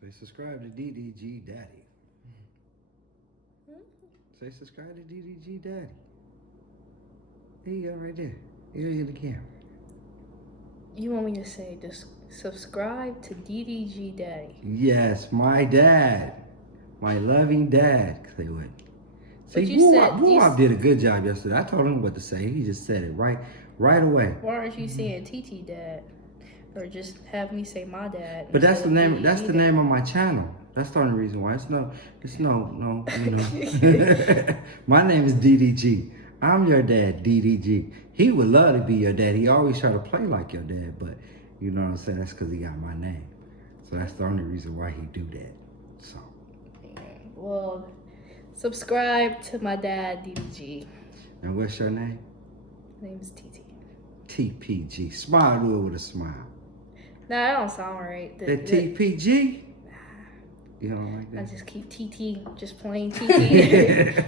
Say subscribe to DDG Daddy. Hmm? Say subscribe to DDG Daddy. There you go, right there. You're in the camera. You want me to say just subscribe to DDG Daddy? Yes, my dad. My loving dad. Say what? But See, you said Boomop did a good job yesterday. I told him what to say. He just said it right away. Why aren't you saying TT Dad, or just have me say my dad? But that's the name. DDG That's the Dad? name of my channel. That's the only reason why. It's no. You know. My name is DDG. I'm your dad, DDG. He would love to be your dad. He always try to play like your dad, but you know what I'm saying. That's because he got my name. So that's the only reason why he do that. So. Well, subscribe to my dad, DDG. And what's your name? My name is TT. TPG. Smile, do it with a smile. Nah, that don't sound right. That TPG? You don't like I that? just keep TT, just plain TT.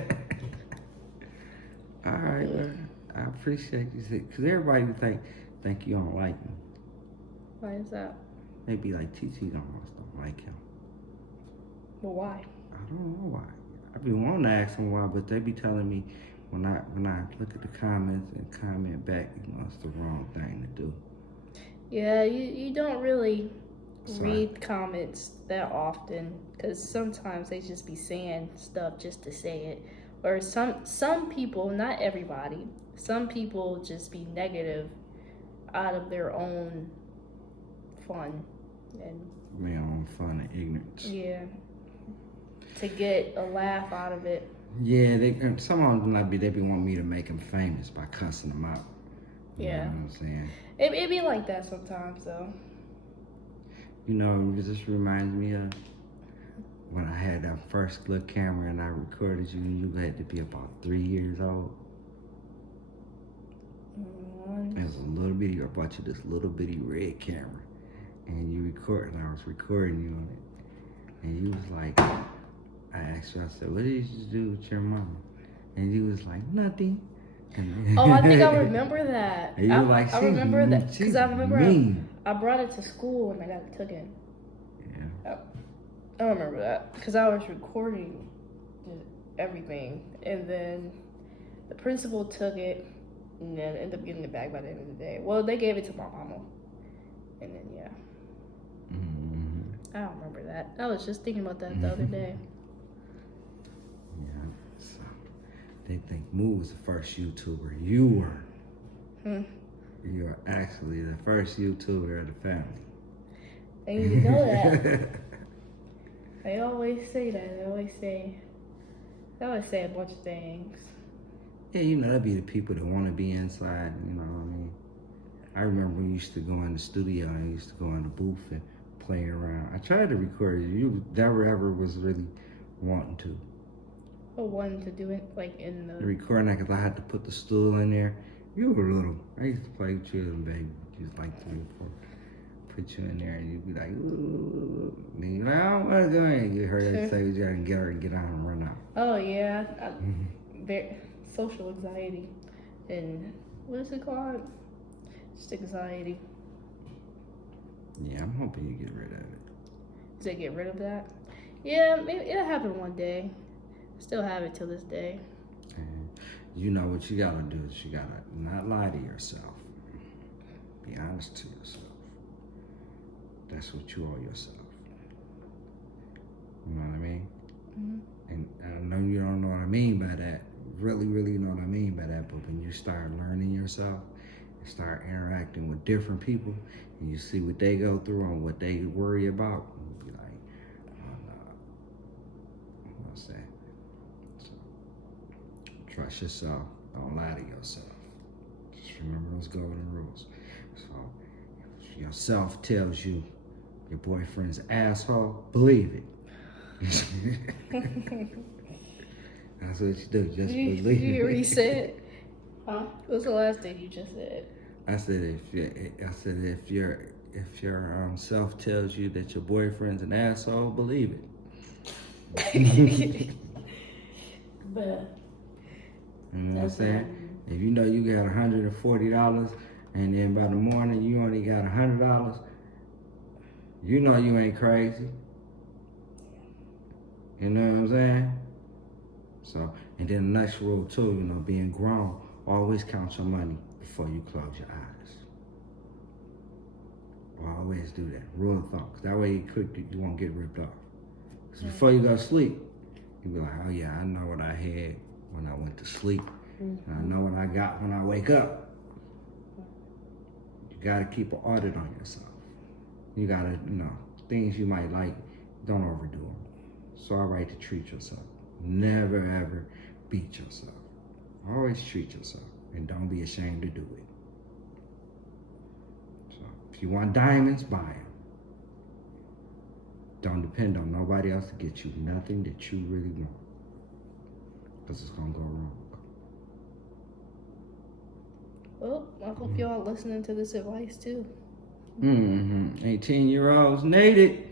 All right, well, I appreciate you. Because everybody would think you don't like me. Why is that? They be like, TT don't like him. Well, why? I don't know why. I be wanting to ask them why, but they be telling me when I look at the comments and comment back, you know, it's the wrong thing to do. Yeah, you don't really Sorry. read comments that often, because sometimes they just be saying stuff just to say it. Or some people, not everybody, some people just be negative out of their own fun and Me on fun and ignorance. yeah, to get a laugh out of it. Yeah, some of them they be wanting me to make them famous by cussing them out. You Yeah. know what I'm saying? It be like that sometimes though. You know, it just reminds me of when I had that first little camera and I recorded you, and you had to be about 3 years old. It was a little bitty, I bought you this little bitty red camera. And you recorded, and I was recording you on it. And you was like, I asked you, I said, what did you do with your mama? And you was like, nothing. And Oh, I think I remember that. And you were like, I remember that because I remember mean. I brought it to school and I got it taken. Yeah. I remember that because I was recording just everything, and then the principal took it, and then ended up getting it back by the end of the day. Well, they gave it to my mama, and then yeah, Mm-hmm. I don't remember that. I was just thinking about that the other day. Yeah. So they think Moo was the first YouTuber. You were. You are actually the first YouTuber of the family. They need to know that. They always say that. They always say a bunch of things. Yeah, you know, that'd be the people that want to be inside, you know what I mean? I remember we used to go in the studio and we used to go in the booth and play around. I tried to record you. You never ever was really wanting to. I wanted to do it like in the. Recording that because I had to put the stool in there. You were little. I used to play with you as a baby. You was like 3 or 4. Put you in there and you'd be like, ooh. And then you're like, I don't want to go in. You heard that say, you gotta get her and get out and run out. Oh yeah, very social anxiety, and what is it called? Just anxiety. Yeah, I'm hoping you get rid of it. Does it get rid of that? Yeah, maybe it'll happen one day. Still have it till this day. And you know what you gotta do is you gotta not lie to yourself. Be honest to yourself. That's what you owe yourself. You know what I mean? Mm-hmm. And I know you don't know what I mean by that. Really, really know what I mean by that. But when you start learning yourself and start interacting with different people and you see what they go through and what they worry about, you'll be like, oh no. What's that? So, trust yourself. Don't lie to yourself. Just remember those golden rules. So, if yourself tells you your boyfriend's asshole, believe it. That's what you do. Just believe it. You already said. Huh? What's the last thing you just said? I said if your self tells you that your boyfriend's an asshole, believe it. But You know what I'm saying? If you know you got $140 and then by the morning you only got $100, you know you ain't crazy. You know what I'm saying? So, and then the next rule too, you know, being grown, always count your money before you close your eyes. Always do that. Rule of thumb. 'Cause that way you won't get ripped off. Because before you go to sleep, you'll be like, oh yeah, I know what I had when I went to sleep. And I know what I got when I wake up. You gotta keep an audit on yourself. You gotta, you know, things you might like, don't overdo them. It's all right to treat yourself. Never ever beat yourself. Always treat yourself. And don't be ashamed to do it. So if you want diamonds, buy them. Don't depend on nobody else to get you nothing that you really want. Because it's gonna go wrong. Well, I hope y'all listening to this advice too. 18-year-olds need it.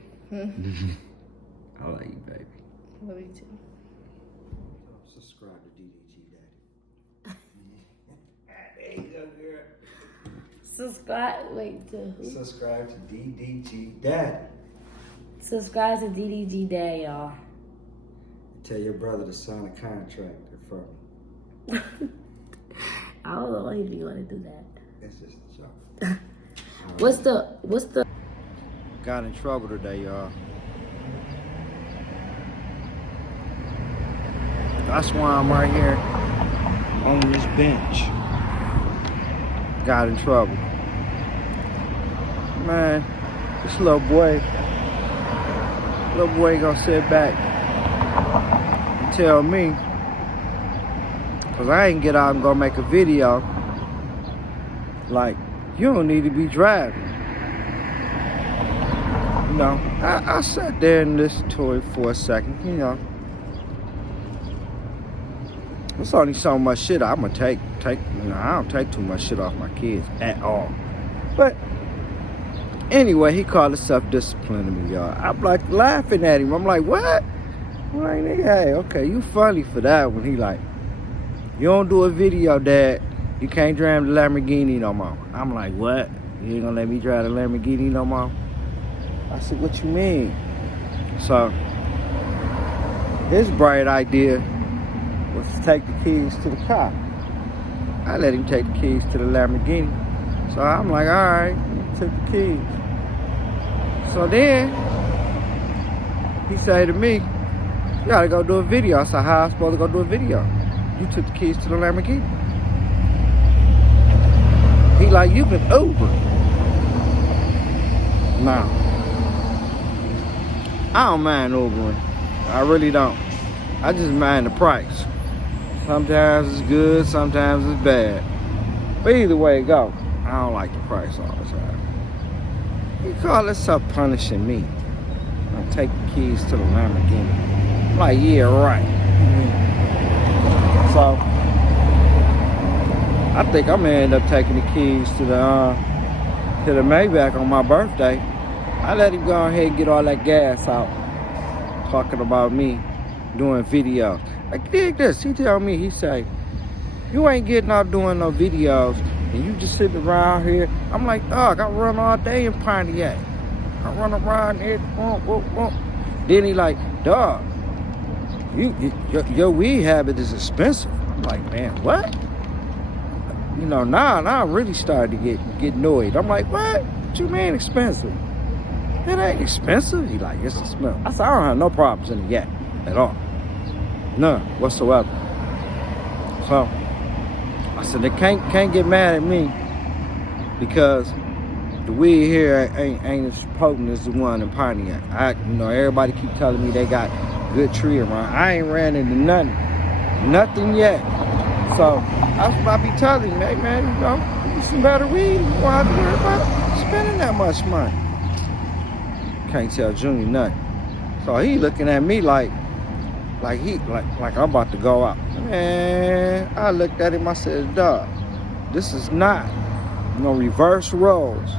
I love you, baby. Love you too. Subscribe to DDG Daddy. There you go, girl. Subscribe to who? Subscribe to DDG Daddy. Subscribe to DDG Dad, y'all. Tell your brother to sign a contract for me. I don't know if you want to do that. It's just a joke. What's the Got in trouble today, y'all. That's why I'm right here on this bench. Got in trouble. Man, this little boy gonna sit back and tell me, cause I ain't get out and go make a video, like, you don't need to be driving. You know, I sat there and listened to it for a second, you know. There's only so much shit I'm gonna take, you know, I don't take too much shit off my kids at all. But anyway, he called it self-disciplining me, y'all. I'm like laughing at him. I'm like, what? I'm like, nigga, hey, okay, you funny for that one. He like, you don't do a video, Dad. You can't drive the Lamborghini no more. I'm like, what? You ain't gonna let me drive the Lamborghini no more? I said, what you mean? So, his bright idea was to take the keys to the car. I let him take the keys to the Lamborghini. So I'm like, all right, he took the keys. So then, he said to me, you gotta go do a video. I said, how am I supposed to go do a video? You took the keys to the Lamborghini. He like, you can Uber. No. I don't mind Ubering. I really don't. I just mind the price. Sometimes it's good, sometimes it's bad. But either way it go, I don't like the price all the time. He call himself punishing me. I'll take the keys to the Lamborghini. I'm like, yeah, right. So, I think I'm gonna end up taking the keys to the Maybach on my birthday. I let him go ahead and get all that gas out, talking about me doing videos. Like, dig this. He tell me, he say, you ain't getting out doing no videos and you just sitting around here. I'm like, dog, I run all day in Pontiac. I run around here. Then he like, dog, your weed habit is expensive. I'm like, man, what? You know, now I'm really starting to get annoyed. I'm like, what? What you mean expensive? It ain't expensive. He like, it's expensive. I said, I don't have no problems in the yak at all. None whatsoever. So I said, they can't get mad at me because the weed here ain't as potent as the one in Pontiac. Everybody keep telling me they got good tree around. I ain't ran into nothing yet. So that's what I be telling you, hey man, you know, give me some better weed. You won't have to worry about spending that much money. Can't tell Junior nothing. So he looking at me like I'm about to go out. Man, I looked at him, I said, dog, this is not no reverse roles.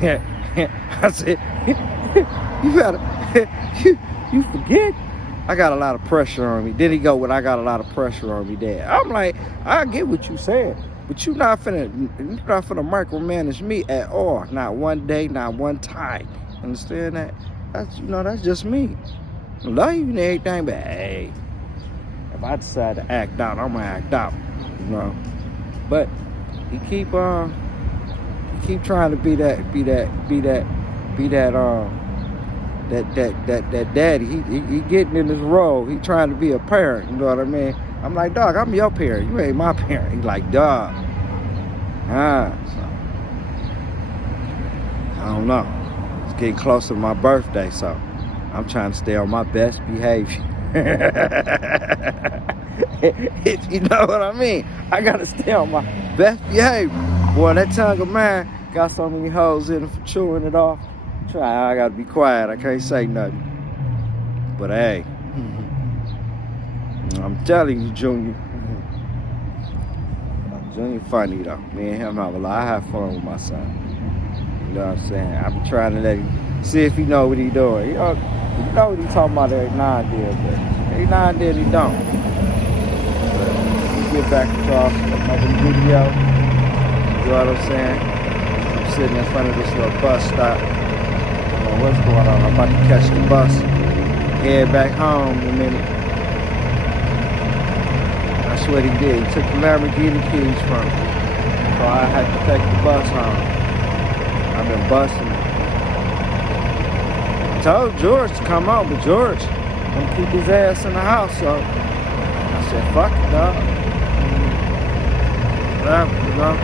I said, you better, you forget I got a lot of pressure on me. Then he go, well, I got a lot of pressure on me, Dad. I'm like, I get what you saying, but you're not finna micromanage me at all. Not one day, not one time. Understand that? That's just me. I love you and everything, but hey, if I decide to act out, I'm gonna act out, you know. But he keep trying to be that daddy. He getting in his role. He trying to be a parent. You know what I mean? I'm like, dog, I'm your parent. You ain't my parent. He's like, dog. So, I don't know. It's getting close to my birthday, so I'm trying to stay on my best behavior. If you know what I mean. I gotta stay on my best behavior. Boy, that tongue of mine got so many holes in it for chewing it off. I gotta be quiet. I can't say nothing. But hey, I'm telling you, Junior. Junior funny though. Me and him have a lot. I have fun with my son. You know what I'm saying? I be trying to let him see if he know what he doing. You know what he talking about every now and then, but every now and then he don't. But we get back to y'all another video. You know what I'm saying? I'm sitting in front of this little bus stop. What's going on? I'm about to catch the bus, head back home in a minute. That's what he did. He took the Lamborghini keys from me. So I had to take the bus home. I've been busting it. I told George to come out, but George gonna keep his ass in the house, so I said, fuck it, dog. Well, you know.